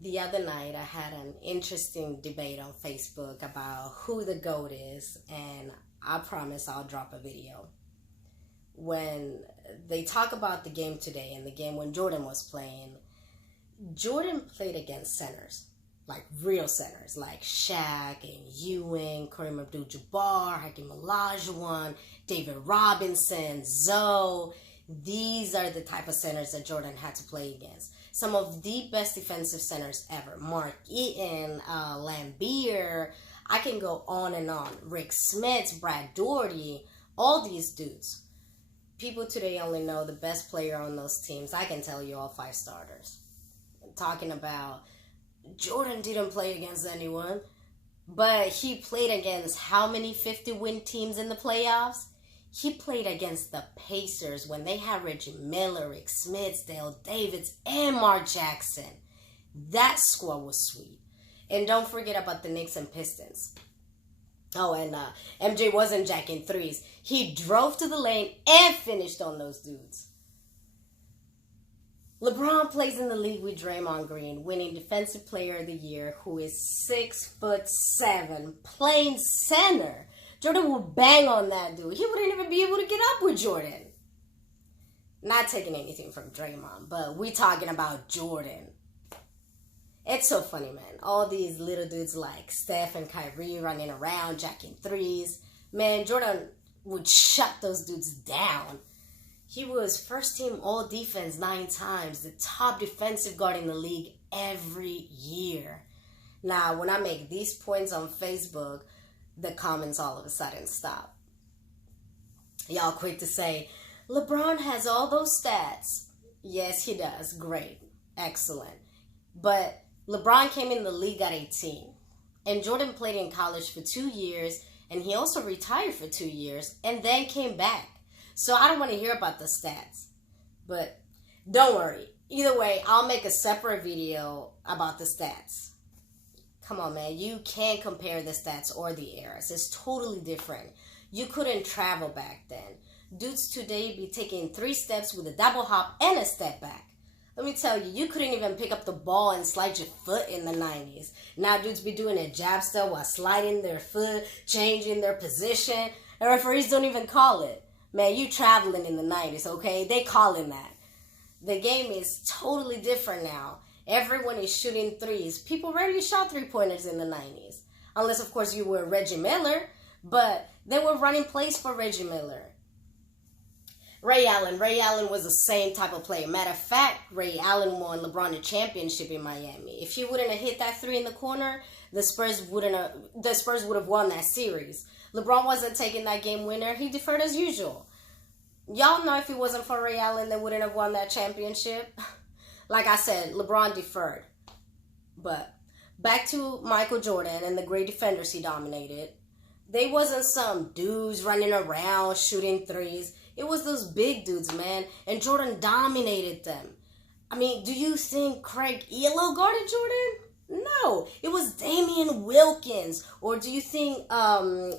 The other night, I had an interesting debate on Facebook about who the GOAT is, and I promise I'll drop a video. When they talk about the game today and the game when Jordan was playing, Jordan played against centers, like real centers, like Shaq and Ewing, Kareem Abdul-Jabbar, Hakeem Olajuwon, David Robinson, Zoe. These are the type of centers that Jordan had to play against. Some of the best defensive centers ever. Mark Eaton, Lambeer. I can go on and on. Rick Smits, Brad Daugherty, all these dudes. People today only know the best player on those teams. I can tell you all 5 starters. I'm talking about Jordan didn't play against anyone, but he played against how many 50-win teams in the playoffs? He played against the Pacers when they had Reggie Miller, Rick Smits, Dale Davis, and Mark Jackson. That squad was sweet. And don't forget about the Knicks and Pistons. Oh, and MJ wasn't jacking threes. He drove to the lane and finished on those dudes. LeBron plays in the league with Draymond Green, winning Defensive Player of the Year, who is 6'7", playing center. Jordan would bang on that dude. He wouldn't even be able to get up with Jordan. Not taking anything from Draymond, but we talking about Jordan. It's so funny, man. All these little dudes like Steph and Kyrie running around, jacking threes. Man, Jordan would shut those dudes down. He was first team all defense 9 times, the top defensive guard in the league every year. Now, when I make these points on Facebook, the comments all of a sudden stop. Y'all quick to say, LeBron has all those stats. Yes, he does. Great. Excellent. But LeBron came in the league at 18. And Jordan played in college for 2 years. And he also retired for 2 years. And then came back. So I don't want to hear about the stats. But don't worry. Either way, I'll make a separate video about the stats. Come on, man. You can't compare the stats or the eras. It's totally different. You couldn't travel back then. Dudes today be taking 3 steps with a double hop and a step back. Let me tell you, you couldn't even pick up the ball and slide your foot in the 90s. Now dudes be doing a jab step while sliding their foot, changing their position. And referees don't even call it. Man, you traveling in the 90s, okay? They calling that. The game is totally different now. Everyone is shooting threes. People rarely shot 3-pointers in the 90s. Unless, of course, you were Reggie Miller. But they were running plays for Reggie Miller. Ray Allen was the same type of player. Matter of fact, Ray Allen won LeBron a championship in Miami. If he wouldn't have hit that 3 in the corner, the Spurs would have won that series. LeBron wasn't taking that game winner. He deferred as usual. Y'all know if it wasn't for Ray Allen, they wouldn't have won that championship. Like I said, LeBron deferred. But back to Michael Jordan and the great defenders he dominated. They wasn't some dudes running around shooting threes. It was those big dudes, man. And Jordan dominated them. I mean, do you think Craig Elo guarded Jordan? No. It was Damian Wilkins. Or do you think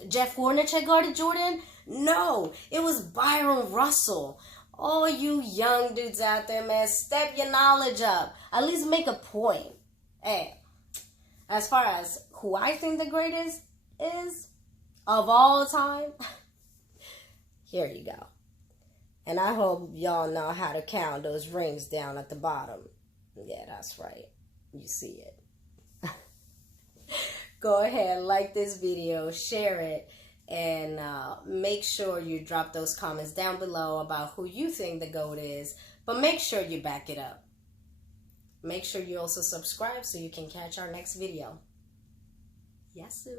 Jeff Hornacek guarded Jordan? No. It was Byron Russell. All you young dudes out there, man, step your knowledge up. At least make a point. Hey, as far as who I think the greatest is of all time, here you go. And I hope y'all know how to count those rings down at the bottom. Yeah, that's right. You see it. Go ahead, like this video, share it. And make sure you drop those comments down below about who you think the GOAT is. But make sure you back it up. Make sure you also subscribe so you can catch our next video. Yasu.